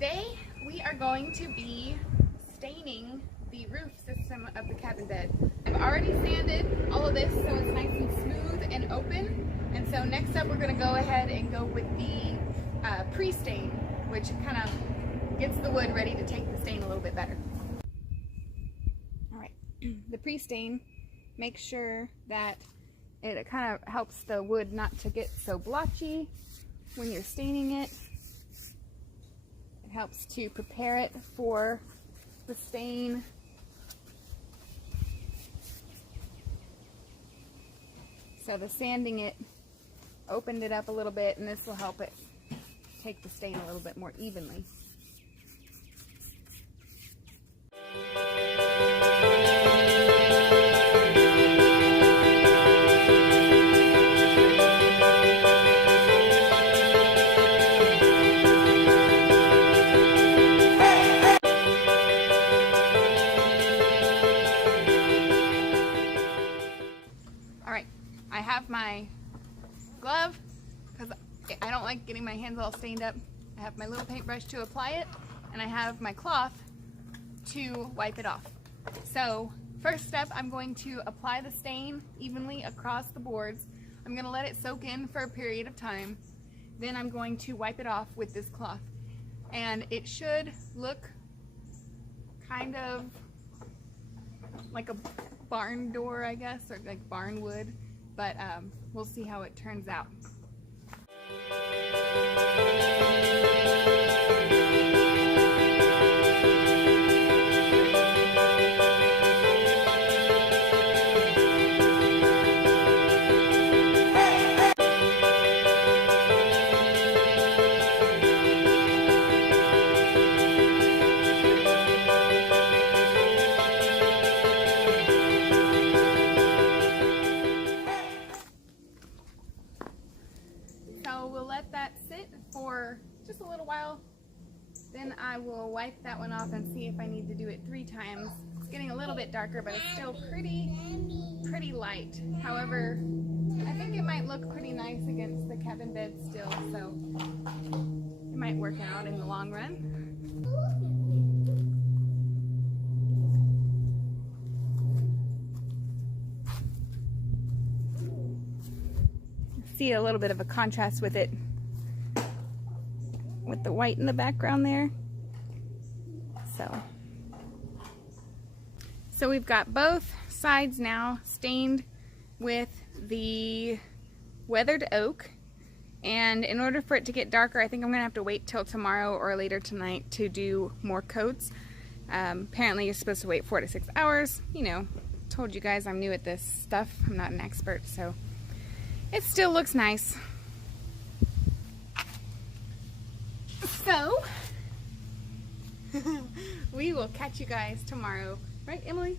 Today we are going to be staining the roof system of the cabin bed. I've already sanded all of this so it's nice and smooth and open, and so next up we're going to go ahead and go with the pre-stain, which kind of gets the wood ready to take the stain a little bit better. Alright, the pre-stain makes sure that it kind of helps the wood not to get so blotchy when you're staining it. It helps to prepare it for the stain. So the sanding it opened it up a little bit, and this will help it take the stain a little bit more evenly. Alright, I have my glove because I don't like getting my hands all stained up. I have my little paintbrush to apply it, and I have my cloth to wipe it off. So first step, I'm going to apply the stain evenly across the boards. I'm going to let it soak in for a period of time. Then I'm going to wipe it off with this cloth. And it should look kind of like a barn door, I guess, or like barn wood, but we'll see how it turns out. So we'll let that sit for just a little while. Then I will wipe that one off and see if I need to do it 3 times. It's getting a little bit darker, but it's still pretty light. However, I think it might look pretty nice against the cabin bed still, so it might work out in the long run. See a little bit of a contrast with it, with the white in the background there. So we've got both sides now stained with the weathered oak, and in order for it to get darker, I think I'm gonna have to wait till tomorrow or later tonight to do more coats. Apparently you're supposed to wait 4 to 6 hours. You know, told you guys I'm new at this stuff. I'm not an expert, so it still looks nice. So, we will catch you guys tomorrow. Right, Emily?